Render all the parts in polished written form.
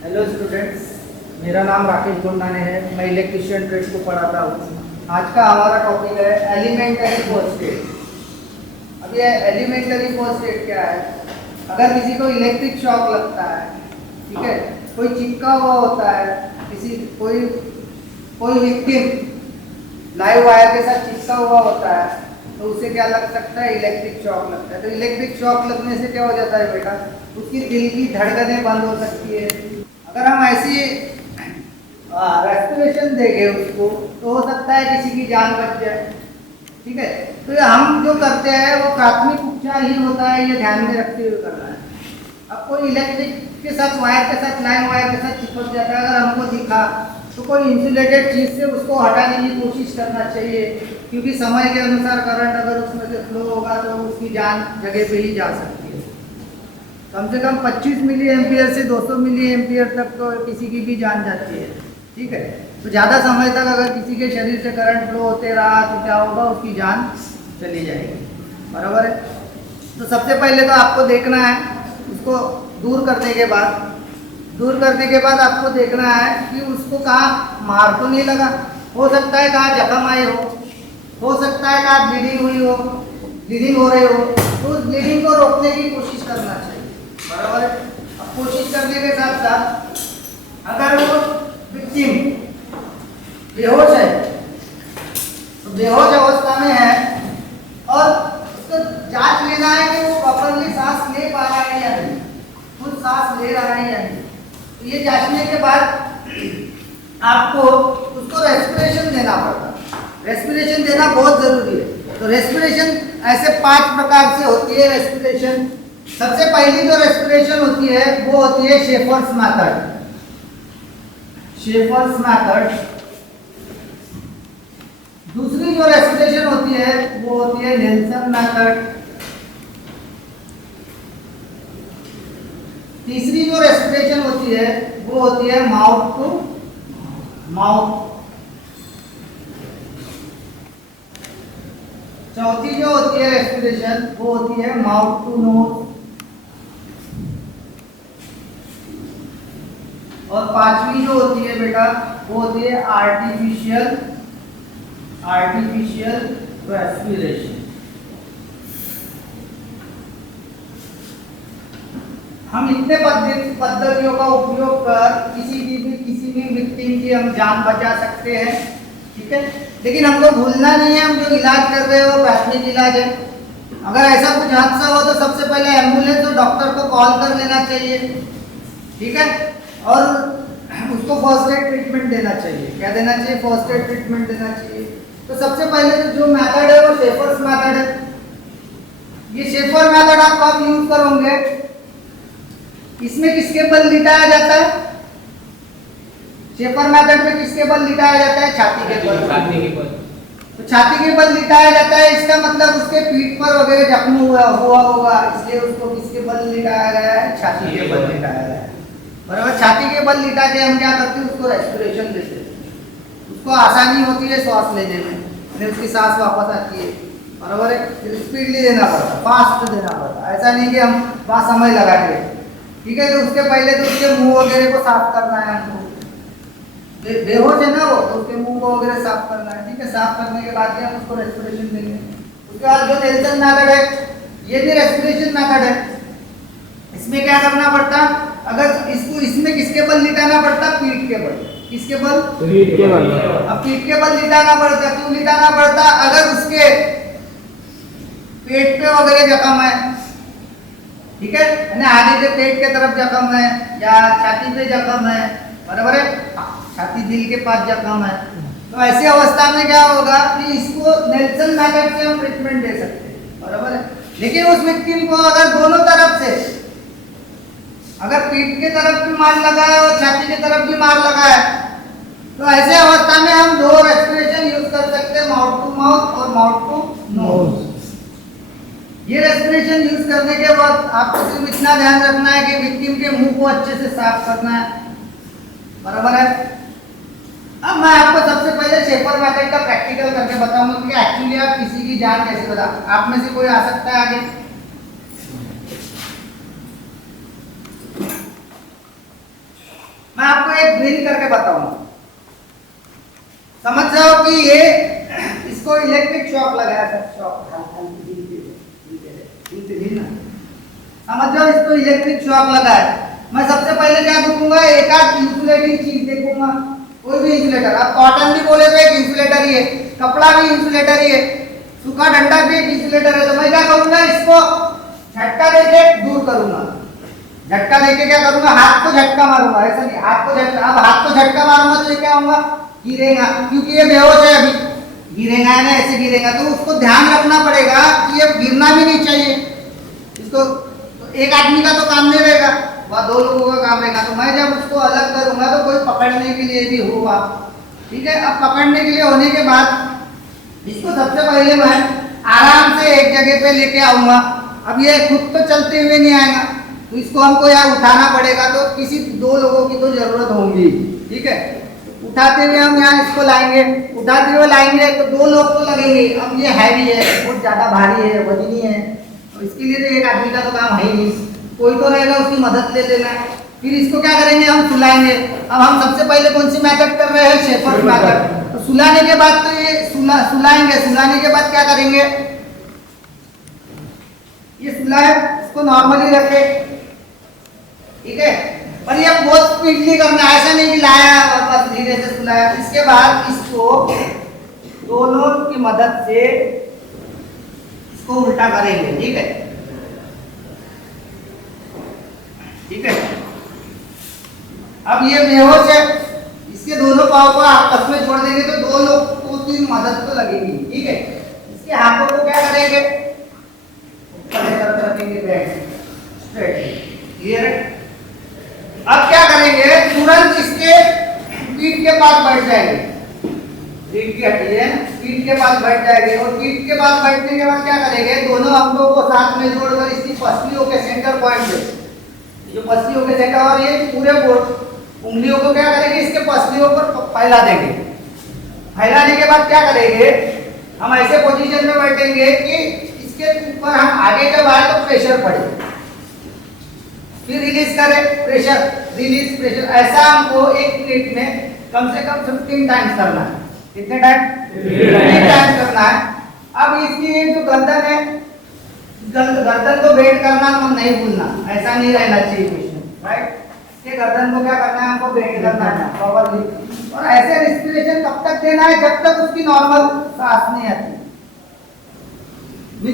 Hello students, मेरा नाम राकेश गुंडाने है। मैं इलेक्ट्रिशियन ट्रेड को पढ़ाता हूँ। आज का हमारा टॉपिक है एलिमेंटरी फर्स्ट एड। अब ये एलिमेंटरी फर्स्ट एड क्या है? अगर किसी को इलेक्ट्रिक शॉक लगता है, ठीक है, कोई चिपका हुआ होता है, किसी कोई कोई विक्टिम लाइव वायर के साथ चिपका हुआ होता है, तो उसे क्या लग सकता है? इलेक्ट्रिक शॉक लगता है। तो इलेक्ट्रिक शॉक लगने से क्या हो जाता है बेटा? उसकी दिल की धड़कनें बंद हो सकती है। अगर हम ऐसी रेस्पिरेशन देंगे उसको, तो हो सकता है किसी की जान बच जाए। ठीक है, तो ये हम जो करते हैं वो प्राथमिक उपचार ही होता है, ये ध्यान में रखते हुए करना है। अब कोई इलेक्ट्रिक के साथ वायर के साथ लाइन वायर के साथ चिपक जाता है, अगर हमको दिखा तो कोई इंसुलेटेड चीज से उसको हटाने की कोशिश करना चाहिए, क्योंकि समय के अनुसार करंट अगर उसमें से फ्लो होगा तो उसकी जान जगह पे ही जा सकती है। कम से कम 25 मिली एम्पियर से 200 मिली एम्पियर तक तो किसी की भी जान जाती है। ठीक है, तो ज़्यादा समय तक अगर किसी के शरीर से करंट फ्लो होते रहा तो क्या होगा? उसकी जान चली जाएगी। बराबर है। तो सबसे पहले तो आपको देखना है, उसको दूर करने के बाद आपको देखना है कि उसको कहाँ मार तो नहीं लगा। हो सकता है कहाँ जख्म आए हो सकता है कहाँ ब्लीडिंग हुई हो, ब्लीडिंग हो रही हो, तो उस ब्लीडिंग को रोकने की कोशिश करना चाहिए। बराबर है। अब कोशिश करने के साथ साथ अगर वो विक्टिम बेहोश है, तो बेहोश अवस्था में है और उसको जांच लेना है कि वो प्रॉपरली सांस ले पा रहा है या नहीं, खुद सांस ले रहा है या नहीं। तो ये जांचने के बाद आपको उसको रेस्पिरेशन देना पड़ता। रेस्पिरेशन देना बहुत जरूरी है। तो रेस्पिरेशन ऐसे 5 प्रकार से होती है रेस्पिरेशन। सबसे पहली जो रेस्पिरेशन होती है वो होती है शेफर्स मेथड। दूसरी जो रेस्पिरेशन होती है वो होती है नेल्सन मेथड। तीसरी जो रेस्पिरेशन होती है वो होती है माउथ टू माउथ। चौथी जो होती है रेस्पिरेशन वो होती है माउथ टू नोज। और पांचवी जो होती है बेटा वो होती है आर्टिफिशियल रेस्पिरेशन। हम इतने पद्धतियों का उपयोग कर किसी भी विक्टिम की हम जान बचा सकते हैं। ठीक है, लेकिन हमको भूलना नहीं है, हम जो इलाज कर रहे हो प्राथमिक इलाज है। अगर ऐसा कुछ हादसा हो तो सबसे पहले एम्बुलेंस और डॉक्टर को कॉल कर लेना चाहिए। ठीक है, और उसको फर्स्ट एड ट्रीटमेंट देना चाहिए। क्या देना चाहिए? फर्स्ट एड ट्रीटमेंट देना चाहिए। तो सबसे पहले जो मेथड है वो शेफर्स मेथड है। ये शेफर मेथड आप कब यूज करोगे? इसमें किसके बल लिटाया जाता है? शेफर मेथड में किसके बल लिटाया जाता है? छाती के बल। तो छाती के बल लिटाया जाता है, इसका मतलब उसके पीठ पर वगैरह जख्म हुआ होगा, इसलिए उसको किसके बल लिटाया गया है? छाती के बल लिटाया गया है। बराबर। छाती के बल लिटा के हम क्या करते हैं? उसको रेस्पिरेशन देते हैं। उसको आसानी होती है श्वास लेने में, उसकी सांस वापस आती है। बराबर है। स्पीडली देना पड़ता, फास्ट देना पड़ता, ऐसा नहीं कि हम वहाँ समय लगा के। ठीक है, तो उसके पहले तो उसके मुंह वगैरह को साफ करना है हमको। बेहोश है ना वो, तो उसके मुंह को वगैरह साफ करना है। ठीक है, साफ करने के बाद हम उसको रेस्पिरेशन देंगे। उसके बाद जो नेल्सन मेथड है, ये भी रेस्पिरेशन मेथड है। इसमें क्या करना पड़ता? अगर इसमें किसके बल लिटाना पड़ता? पीठ के बल। किसके बल? पीठ के बल। अब पीठ के बल लिटाना पड़ता, क्यों लिटाना पड़ता? अगर उसके पेट पे वगैरह जख्म है, ठीक है, आगे के पेट के तरफ जख्म है या छाती पे जख्म है, बराबर है, छाती दिल के पास जख्म है, तो ऐसी अवस्था में क्या होगा कि इसको नेल्सन मेथड से हम ट्रीटमेंट दे सकते हैं। बराबर है। लेकिन उस विक्टिम को अगर दोनों तरफ से, अगर पीठ के तरफ भी मार लगा है और छाती की तरफ भी मार लगा है, तो ऐसे अवस्था में हम 2 रेस्पिरेशन यूज कर सकते हैं, माउथ टू माउथ और माउथ टू नोज। ये रेस्पिरेशन यूज करने के बाद आपको सिर्फ इतना ध्यान रखना है कि विक्टिम के मुंह को अच्छे से साफ करना है। बराबर है। अब मैं आपको सबसे पहले शेफर मेथड का प्रैक्टिकल करके बताऊंगा कि एक्चुअली आप किसी की जान कैसे बचा। आप में से कोई आ सकता है आगे? एक ड्रिल करके बताऊंगा। समझ जाओ कि ये इसको इलेक्ट्रिक शॉक लगाया था, शॉक समझ जाओ इसको इलेक्ट्रिक शॉक लगा है। मैं सबसे पहले क्या देखूंगा, एक आध इंसुलेटिंग चीज देखूंगा, कोई भी इंसुलेटर। अब कॉटन भी बोले तो एक इंसुलेटर ही है, कपड़ा भी इंसुलेटर ही है, सूखा डंडा भी एक इंसुलेटर है। तो मैं क्या करूंगा, इसको झटका देके दूर करूंगा। झटका देके क्या करूंगा, हाथ को झटका मारूंगा, ऐसा नहीं, हाथ को झटका। अब हाथ को झटका मारूंगा तो ये क्या होगा, गिरेगा, क्योंकि ये बेहोश है, अभी गिरेगा है ना, ऐसे गिरेगा। तो उसको ध्यान रखना पड़ेगा कि ये गिरना भी नहीं चाहिए। इसको एक आदमी का तो काम नहीं रहेगा, वह दो लोगों का काम रहेगा। तो मैं जब उसको अलग करूंगा तो कोई पकड़ने के लिए भी होगा, ठीक है। अब पकड़ने के लिए होने के बाद इसको सबसे पहले मैं आराम से एक जगह पे लेके आऊंगा। अब ये खुद तो चलते हुए नहीं आएगा, तो इसको हमको यहाँ उठाना पड़ेगा। तो किसी दो लोगों की तो जरूरत होगी, ठीक है। उठाते हुए हम यहाँ इसको लाएंगे, उठाते हुए लाएंगे तो दो लोग तो लगेंगे। अब ये हैवी है, बहुत ज्यादा भारी है, वजनी है, तो इसके लिए तो एक आदमी का तो काम है ही नहीं, कोई तो रहेगा, उसकी मदद ले लेना। फिर इसको क्या करेंगे, हम सुलाएंगे। अब हम सबसे पहले कौन सी मेथड कर रहे हैं, शेफर्ड मेथड। तो सुलाने के बाद तो ये सुलाएंगे। सुलाने के बाद क्या करेंगे, ये सुलाए, इसको नॉर्मली रखे, ठीक है। पर ये बहुत स्पीडली करना है, ऐसा नहीं कि लाया और बस धीरे से सुलाया। इसके बाद इसको दोनों की मदद से इसको उल्टा करेंगे, ठीक है, ठीक है। अब ये बेहोश है, इसके दोनों पाँव को आपस में जोड़ देंगे तो दो लोग को की मदद तो लगेगी, ठीक है। इसके हाथों को क्या करेंगे, रखेंगे क्लियर है। अब क्या करेंगे, तुरंत इसके पीठ के पास बैठ जाएंगे, पीठ की हड्डी है, पीठ के पास बैठ जाएंगे। और पीठ के पास बैठने के बाद क्या करेंगे, दोनों अंगों को साथ में जोड़कर इसकी पसलियों के सेंटर पॉइंट पे, जो पसलियों के सेंटर, और ये पूरे उंगलियों को क्या करेंगे, इसके पसलियों पर फैला देंगे। फैलाने के बाद क्या करेंगे, हम ऐसे पोजीशन में बैठेंगे कि इसके ऊपर हम आगे जब आए तो प्रेशर पड़े, फिर रिलीज करें, प्रेशर रिलीज, प्रेशर। ऐसा हमको 1 मिनट में कम से कम 15 टाइम्स करना है। कितने टाइम, 15 टाइम्स करना है। अब इसकी जो गर्दन है, गर्दन को बेंड करना हम नहीं भूलना, ऐसा नहीं रहना चाहिए क्वेश्चन, राइट। ये गर्दन को क्या करना है, हमको बेंड करना है प्रॉपर्ली। और ऐसे रेस्पिरेशन तब तक देना है जब तक उसकी नॉर्मल सांस नहीं आती,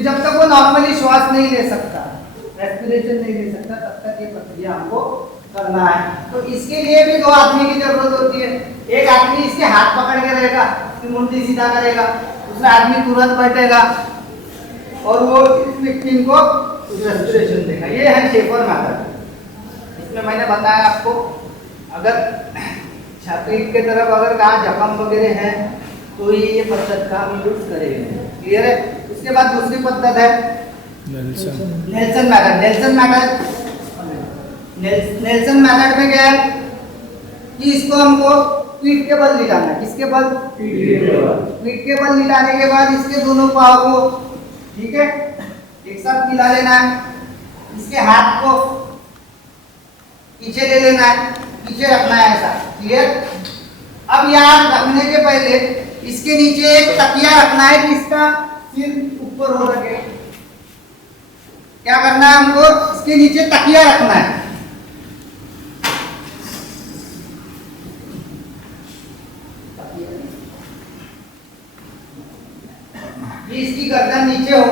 जब तक वो नॉर्मली श्वास नहीं ले सकता, रेस्पिरेशन नहीं ले सकता, तब तक ये प्रक्रिया हमको करना है। तो इसके लिए भी 2 आदमी की जरूरत होती है। एक आदमी इसके हाथ पकड़ के रहेगा, फिर मुंडी सीधा करेगा, दूसरा आदमी तुरंत बैठेगा और वो इस विक्टिम को रेस्पिरेशन देगा। ये है शेफर मेथड। इसमें मैंने बताया आपको, अगर छाती के तरफ अगर कहाँ जख्म वगैरह है तो ये पद्धत का हम यूज करेंगे, क्लियर है। उसके बाद दूसरी पद्धत है नेल्सन मेथड। नेल्सन मेथड में क्या है कि इसको हमको पीठ के बल लिटाना है। किसके बल, पीठ के बल लिटाने के बाद इसके दोनों पाँव को, ठीक है, एक साथ मिला लेना है। इसके हाथ को पीछे ले लेना है, पीछे रखना है, ऐसा, क्लियर। अब यहाँ रखने के पहले इसके नीचे एक तकिया रखना है कि इसका सिर ऊपर हो सके। क्या करना है हमको, इसके नीचे तकिया रखना है, ये इसकी गर्दन नीचे हो,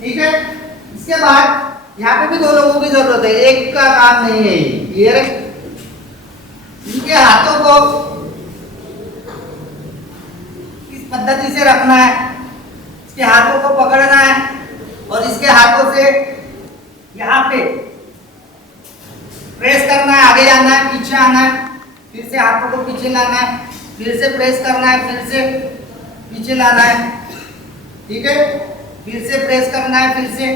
ठीक है। इसके बाद यहाँ पे भी 2 लोगों की जरूरत है, एक का काम नहीं है, क्लियर है। इनके हाथों को इस पद्धति से रखना है, इसके हाथों को पकड़ना है और इसके हाथों से यहाँ पे प्रेस करना है, आगे जाना है, पीछे आना है, फिर से हाथों को पीछे लाना है, फिर से प्रेस करना है, फिर से पीछे लाना है, ठीक है, फिर से प्रेस करना है, फिर से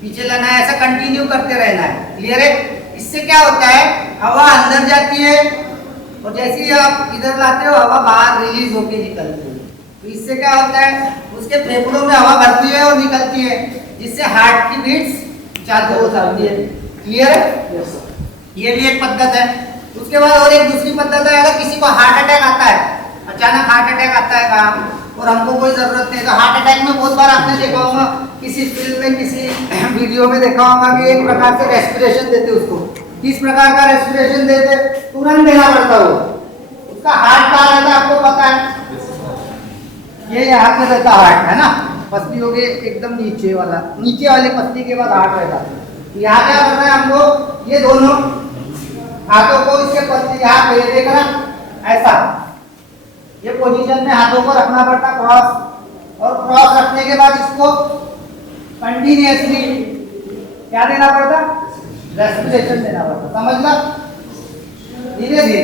पीछे लाना है, ऐसा कंटिन्यू करते रहना है, क्लियर है। इससे क्या होता है, हवा अंदर जाती है और जैसे ही आप इधर लाते हो हवा बाहर रिलीज होके निकलती है। तो इससे क्या होता है, उसके फेफड़ों में हवा भरती है और निकलती है, जिससे हार्ट की बीट्स चालू हो जाती है, क्लियर है। ये भी एक पद्धत है। उसके बाद और एक दूसरी पद्धत है, अगर किसी को हार्ट अटैक आता है, अचानक हार्ट अटैक आता है काम और हमको कोई जरूरत नहीं, तो हार्ट अटैक में बहुत बार आपने देखा होगा, किसी फिल्म में किसी वीडियो में देखा होगा कि एक प्रकार से रेस्पिरेशन देते उसको। किस प्रकार का रेस्पिरेशन देते? तुरंत देना पड़ता वो। उसका हार्ट कहाँ रहता है आपको पता है? ये यहाँ पे रहता हार्ट है ना, पसली हो गई एकदम नीचे वाला, नीचे वाली पसली के बाद हार्ट रहता है। यहाँ क्या करना है हमको, ये दोनों हाथों को इसके पसली यहाँ पे देखना ऐसा, ये पोजीशन में हाथों को रखना पड़ता क्रॉस, और क्रॉस रखने के बाद इसको कंटिन्यूअसली क्या देना पड़ता? रेस्पिरेशन देना पड़ता। समझ लो, धीरे धीरे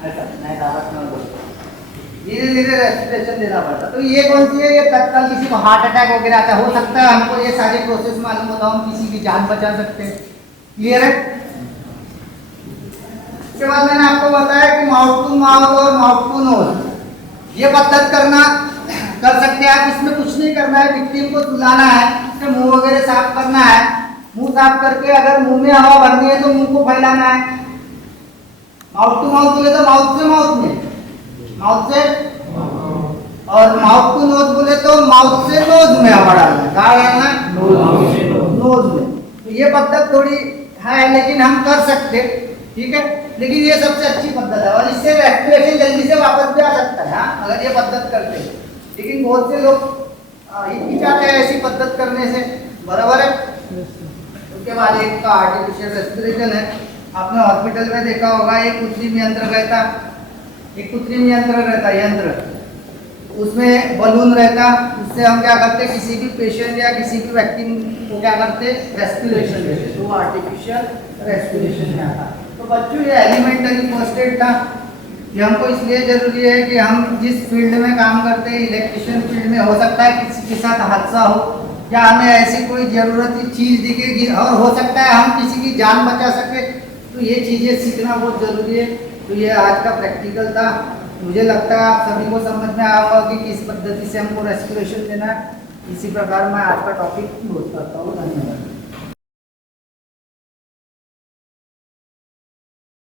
ऐसा नहीं दावत में धीरे धीरे रेस्पिरेशन देना पड़ता। तो ये कौन सी है? ये तत्काल किसी को हार्ट अटैक वगैरह आता है, हो सकता है हमको ये सारी प्रोसेस मालूम होता, हम किसी की जान बचा सकते हैं। क्लियर है? उसके बाद मैंने आपको बताया कि माउथ टू माउथ और माउथ टू नोज ये पद्धत करना कर सकते हैं आप। इसमें कुछ नहीं करना है, विक्टिम को सुलाना है, उसके मुंह वगैरह साफ करना है। मुंह साफ करके अगर मुंह में हवा भरनी है तो मुंह को फैलाना है। माउथ टू माउथ बोले तो माउथ से माउथ में, माउथ से, और माउथ टू नोज बोले तो माउथ से नोज में हवा डालना है। कहाँ डालना है? नोज में। तो ये पद्धत थोड़ी है लेकिन हम कर सकते, ठीक है, लेकिन ये सबसे अच्छी पद्धत है और इससे रेस्पिरेशन जल्दी से वापस भी आ सकता है। हाँ, अगर ये पद्धत करते हैं, लेकिन बहुत से लोग हिचकिचाते हैं ऐसी पद्धत करने से, बराबर है। उसके बाद एक का आर्टिफिशियल रेस्पिरेशन है, आपने हॉस्पिटल में देखा होगा, एक कृत्रिम यंत्र रहता, एक कृत्रिम यंत्र रहता, यंत्र उसमें बलून रहता, उससे हम क्या करते, किसी भी पेशेंट या किसी भी व्यक्ति को क्या करते, रेस्पिरेशन देते, तो आर्टिफिशियल रेस्पिरेशन में आता। तो बच्चों ये एलिमेंटरी फर्स्ट एड था, ये हमको इसलिए जरूरी है कि हम जिस फील्ड में काम करते हैं, इलेक्ट्रिशियन फील्ड में, हो सकता है किसी के साथ हादसा हो या हमें ऐसी कोई ज़रूरत की चीज़ दिखेगी और हो सकता है हम किसी की जान बचा सके, तो ये चीज़ें सीखना बहुत ज़रूरी है। तो ये आज का प्रैक्टिकल था। मुझे लगता है आप सभी को समझ में आया होगा कि किस पद्धति से हमको रेस्पिरेशन देना है। इसी प्रकार मैं आज का टॉपिक क्लोज करता हूँ। धन्यवाद।